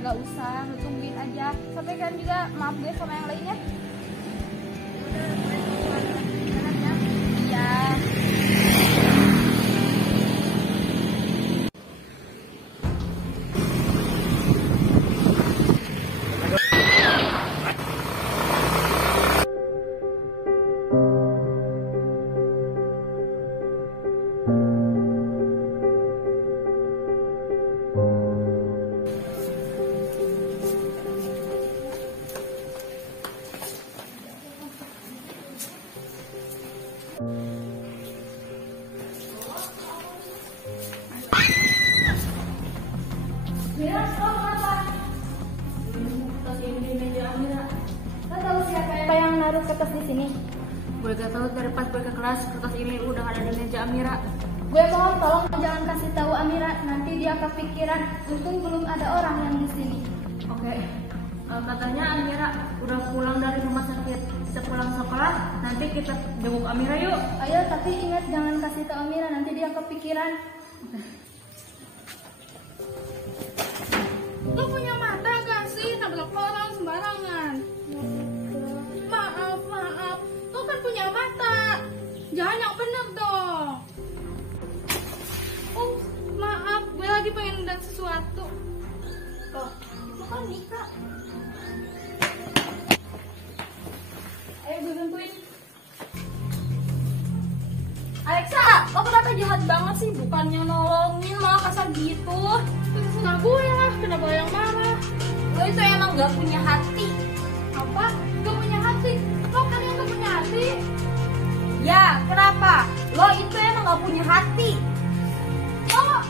gak usah, lu tungguin aja. Sampaikan juga maaf gue sama yang lainnya. Iya. Mira, kau kenapa? Tas ini di meja Amira. Kau tahu siapa yang naruh kertas di sini? Gue gak tahu, dari pas gue ke kelas kertas ini udah ada di meja Amira. Gue mohon tolong jangan kasih tahu Amira, nanti dia kepikiran. Untung belum ada orang yang di sini. Oke. Katanya Amira udah pulang dari rumah sakit. Sepulang sekolah nanti kita jenguk Amira yuk. Ayo, tapi ingat jangan kasih tahu Amira, nanti dia kepikiran. Lu punya mata gak sih? Nabrak orang sembarangan. Maaf. Lu kan punya mata. Jangan yang bener dong. Oh, maaf. Gue lagi pengen lihat sesuatu. Loh, lu kan nikah. Ayo gue bantuin. Alexa, lo kenapa jahat banget sih? Bukannya nolongin malah kasar gitu. Terserah gue lah, kenapa yang marah? Lo itu emang gak punya hati. Apa? Gak punya hati? Lo kan yang gak punya hati? Ya, kenapa? Lo itu emang gak punya hati. Lo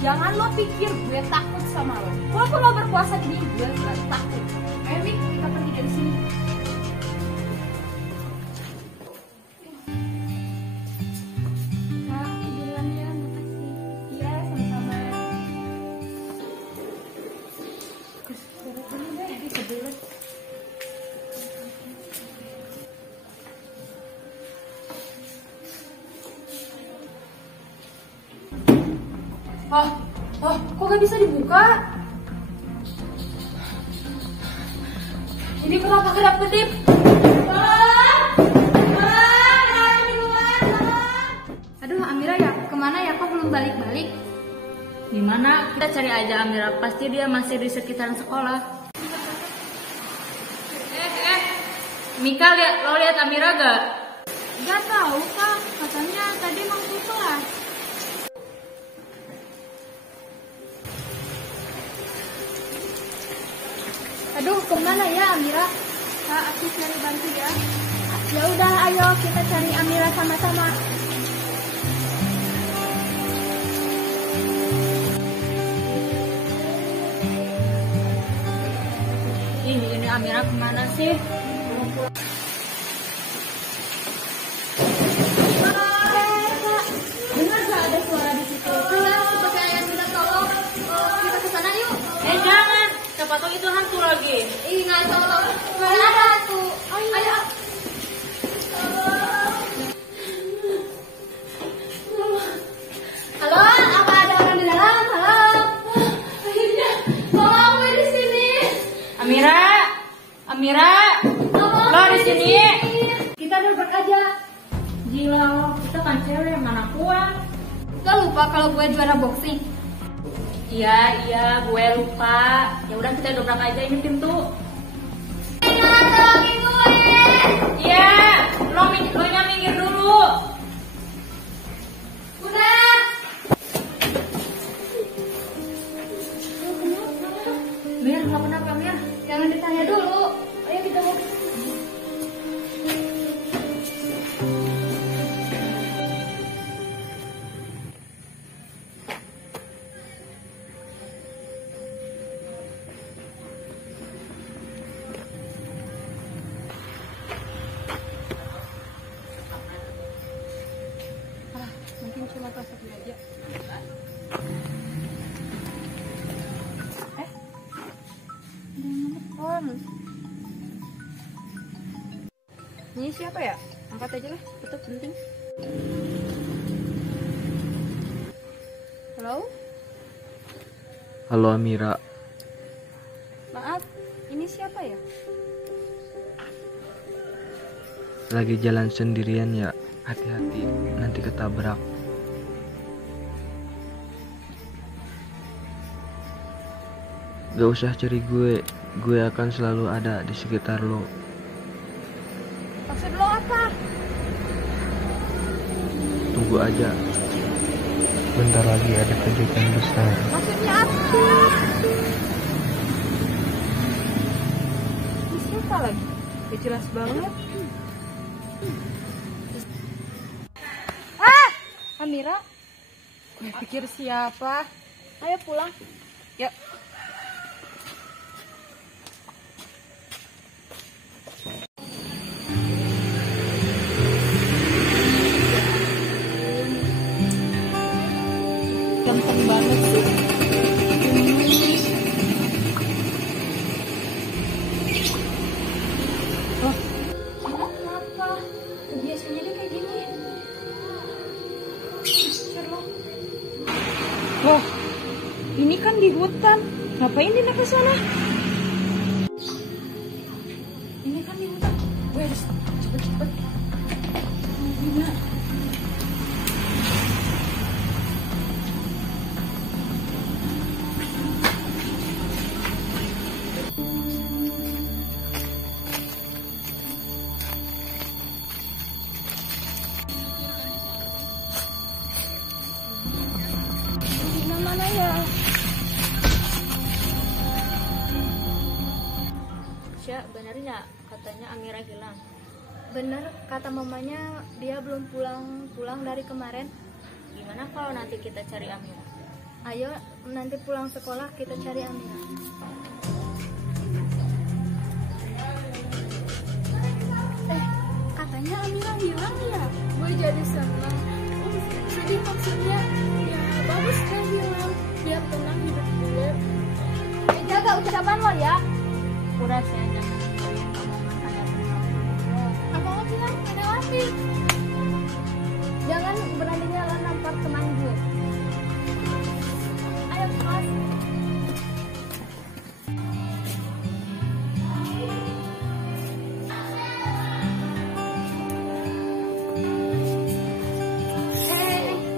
jangan lo pikir gue takut sama lo. Walaupun lo berkuasa di diri gue gak takut. Ayo Mik, kita pergi dari sini. Kak, duluan ya, makasih. Iya, sama-sama. Kok gak bisa dibuka? Ini kenapa kedap-kedip? Aduh, Amira ya, kemana ya? Kok belum balik-balik? Gimana? Kita cari aja Amira, pasti dia masih di sekitaran sekolah. Mika, lo lihat Amira gak? Gak tahu Kak, katanya tadi mau ke kelas. Aduh, kemana ya Amira? Kak, aku cari bantu ya. Ya udah, ayo kita cari Amira sama-sama. Ini Amira kemana sih? Dengar gak ada suara di situ? Iya, seperti ayam minta tolong. Kita kesana yuk. Jangan, siapa tahu itu hantu lagi. Ih, nggak tahu. Nggak ada hantu. Ayo. Halo, apa ada orang di dalam? Halo. Akhirnya, tolong gue di sini. Amira, lo di sini. Kita duduk aja. Gila lo, kita kan cewek, mana kuat. Lo lupa kalau gue juara boxing? Iya, gue lupa. Ya udah kita dobrak aja ini pintu. Tolongin gue. Iya, lo nya minggir dulu. Udah. Mir, lo kenapa Mir? Jangan ditanya dulu. Ayo kita mau. Mungkin cuma pasang aja. Telepon. Ini siapa ya? Angkat aja lah, itu penting. Halo? Halo Amira, Maaf, ini siapa ya? lagi jalan sendirian ya? Hati-hati, nanti ketabrak. Gak usah cari gue akan selalu ada di sekitar lo. Maksud lo apa? Tunggu aja, bentar lagi ada kejutan besar. Maksudnya apa? Ini siapa lagi? Gak jelas banget. Amira? Gue pikir siapa? Ayo pulang. Ya. Ganteng banget sih. Oh, Kenapa? Biasanya dia kayak gini. wah, ini kan di hutan. Ngapain dia naik ke sana? Ini kan di hutan. Gue harus cepet-cepet. Gila. Gimana mana ya? Sya, bener nggak katanya Amira hilang? Bener kata mamanya dia belum pulang dari kemarin. Gimana kalau nanti kita cari Amira? Ayo nanti pulang sekolah kita cari Amira. Katanya Amira hilang ya? Gue jadi senang. Jadi maksudnya ya bagus kan hilang. Biar tenang hidup gue. Jaga ucapan lo ya. Udah Sya, jangan ngomongin omongan ada benar. Apa lo bilang ada lagi? Jangan beraninya lo nampar teman gue. Ayo kelas.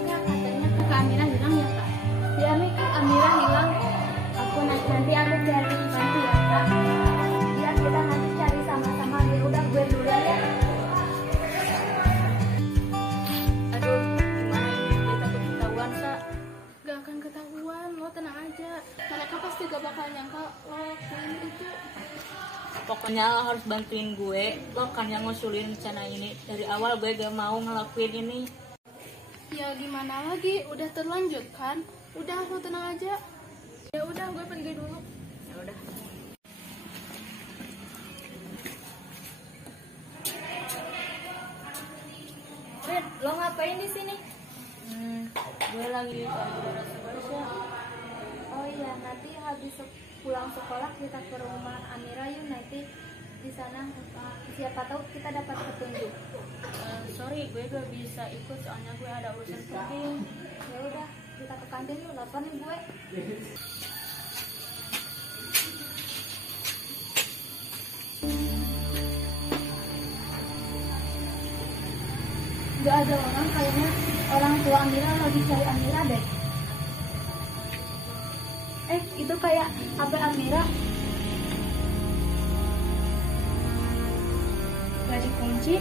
Ya katanya Kak Amira hilang ya Kak? Ya Mi, Kak Amira hilang. Nanti aku cari bantu ya Kak. Biar kita nanti cari sama-sama. Ya udah gue duluan ya. Aduh, gimana ini? Dia takut ketahuan, Sa. Gak akan ketahuan, lo tenang aja. Mereka pasti gak bakal nyangka lo lakuin itu. Pokoknya lo harus bantuin gue. Lo kan yang ngusulin rencana ini. Dari awal gue gak mau ngelakuin ini. Ya gimana lagi, udah terlanjut kan? Udah lo tenang aja. Ya udah gue pergi dulu. Ya udah. Red, lo ngapain di sini? Gue lagi beres-beres ya. Oh iya, nanti habis pulang sekolah kita ke rumah Amira yuk, nanti di sana siapa tahu kita dapat petunjuk. Sorry, gue gak bisa ikut soalnya gue ada urusan penting. Ya udah, kita ke kantin yuk, lapar nih gue. Gak ada orang, kayaknya orang tua Amira lagi cari Amira deh. Itu kayak HP Amira. Gak dikunci.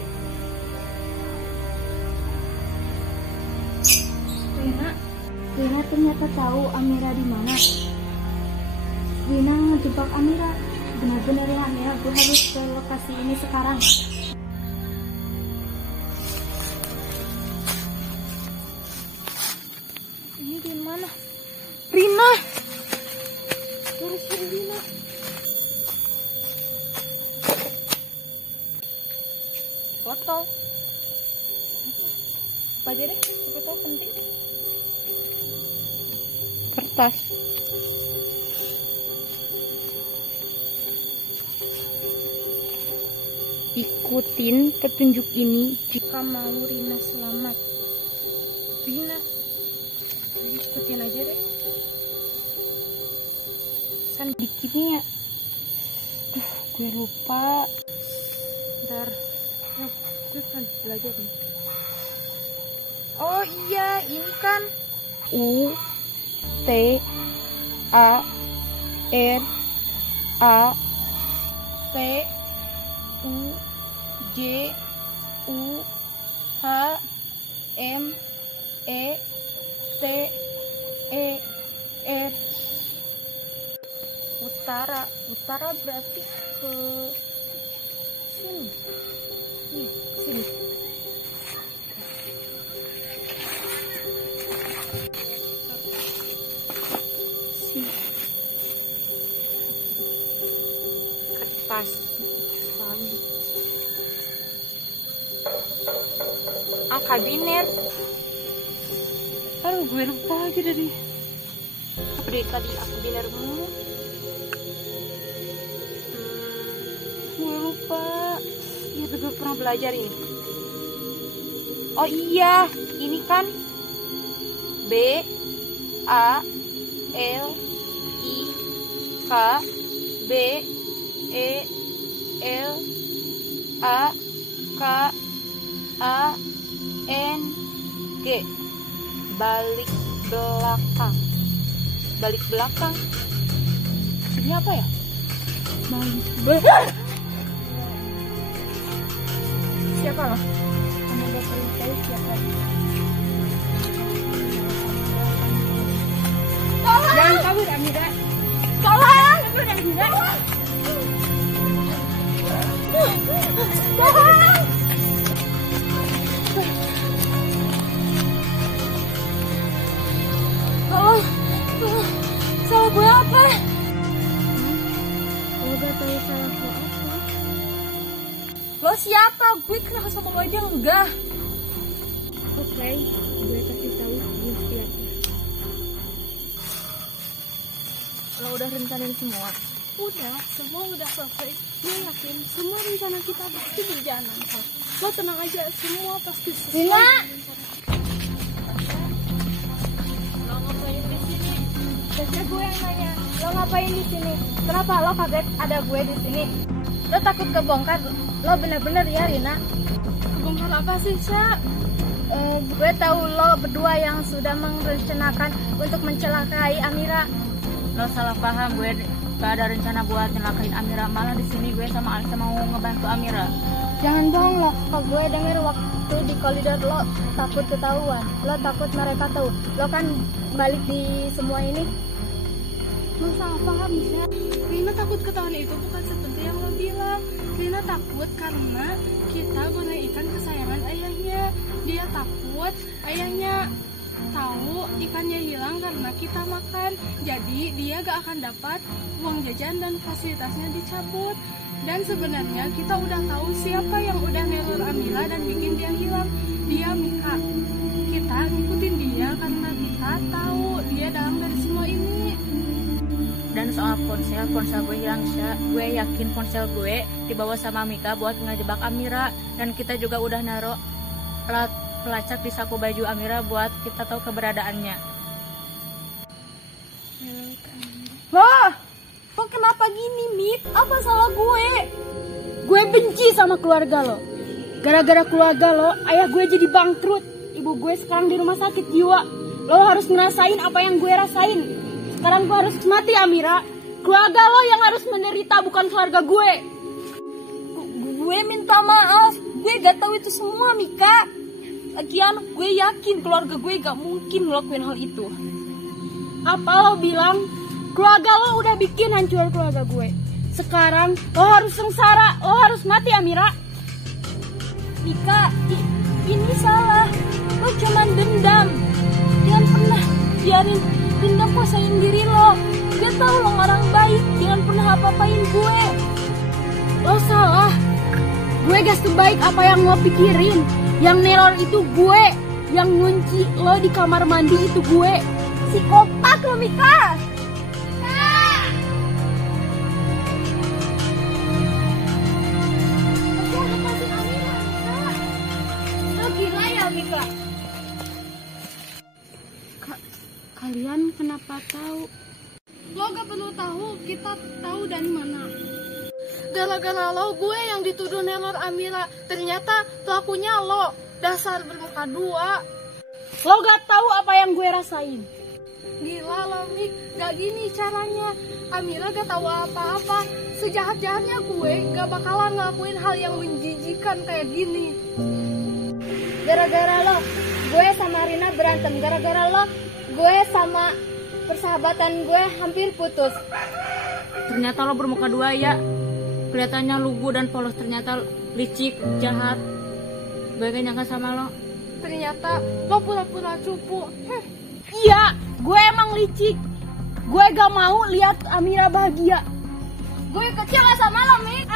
Rina ternyata tahu Amira di mana. Rina ngejebak Amira. Benar-benar ya Amira, gue harus ke lokasi ini sekarang. Ini di mana? Rina. Cari Rina. Foto. Apa aja deh, siapa tahu penting. Kertas. Ikutin petunjuk ini jika mau Rina selamat. Rina, ikutin aja deh. kan di kimia. Gue lupa. Bentar. Gue kan belajar nih. Oh iya, ini kan U T A R A P U J U H M E T E R. Utara berarti ke sini. Nih, sini. Kertas lagi. Angka biner. Aduh, gue lupa lagi dari tadi angka binermu. Gue lupa. Iya, gue pernah belajar ini. Oh iya, ini kan B A L I K B E L A K A N G. Balik belakang. Ini apa ya? Siapa lo? Kamu udah tahu siapa? Jangan kabur, Amira. Tolong! Kabur, Amira. Tolong! Salah gue apa? Lo gak tahu salah lo apa? Lo siapa? Gue kenal sama lo aja enggak? Oke, gue kasih tahu gue siapa. Lo udah rencanain semua? Udah, semua udah selesai. Gue yakin semua rencana kita pasti berjalan. Lo tenang aja, semua pasti selesai. Dina! Biasanya gue yang nanya, lo ngapain di sini? Kenapa lo kaget ada gue di sini? Lo takut kebongkar? Lo bener-bener ya, Rina? Kebongkar apa sih, Sya? Gue tahu lo berdua yang sudah merencanakan untuk mencelakai Amira. Lo salah paham, gue gak ada rencana buat nyelakain Amira. Malah di sini gue sama Alisa mau ngebantu Amira. Jangan bohong lo, kok gue denger waktu di koridor lo takut ketahuan. Lo takut mereka tahu. Lo kan balik di semua ini. Lo salah paham, Sya. Rina takut ketahuan itu bukan seperti yang lo bilang. Rina takut karena kita goreng ikan kesayangan ayahnya. Dia takut ayahnya tahu ikannya hilang karena kita makan. Jadi dia gak akan dapat uang jajan dan fasilitasnya dicabut. Dan sebenarnya kita udah tahu siapa yang udah neror Amira dan bikin dia hilang. Dia Mika. Kita ngikutin dia karena kita tahu dia dalam dari semua ini. Dan soal ponsel gue hilang, gue yakin ponsel gue dibawa sama Mika buat ngejebak Amira. Dan kita juga udah naruh pelacak di saku baju Amira buat kita tahu keberadaannya. Wah! Kok kenapa gini, Mit? Apa salah gue? Gue benci sama keluarga lo. Gara-gara keluarga lo, ayah gue jadi bangkrut. Ibu gue sekarang di rumah sakit jiwa. Lo harus ngerasain apa yang gue rasain. Sekarang gue harus mati, Amira. Keluarga lo yang harus menderita, bukan keluarga gue. Gue minta maaf. Gue gak tahu itu semua, Mika. Lagian gue yakin keluarga gue gak mungkin ngelakuin hal itu. Apa lo bilang? Keluarga lo udah bikin hancur keluarga gue. Sekarang lo harus sengsara, lo harus mati, Amira. Mika, ini salah. Lo cuman dendam. Jangan pernah biarin dendam kuasain diri lo. Gue tahu lo orang baik. Jangan pernah apa-apain gue. Lo salah. Gue gak sebaik apa yang lo pikirin. Yang neror itu gue. Yang ngunci lo di kamar mandi itu gue. Psikopat lo, Mika. Kalian kenapa tahu? Lo gak perlu tahu, kita tahu dari mana. Gara-gara lo, gue yang dituduh neror Amira. Ternyata pelakunya lo. Dasar bermuka dua. Lo gak tahu apa yang gue rasain. Gila lo, Mik. Gak gini caranya. Amira gak tahu apa-apa. Sejahat-jahatnya gue gak bakalan ngelakuin hal yang menjijikan kayak gini. Gara-gara lo, gue sama Rina berantem. Gara-gara lo, gue sama persahabatan gue hampir putus. Ternyata lo bermuka dua ya. Kelihatannya lugu dan polos, ternyata licik, jahat. Gue gak nyangka sama lo. Ternyata lo pura-pura cupu. Iya, gue emang licik. Gue gak mau lihat Amira bahagia. Gue kecewa sama lo, Mik.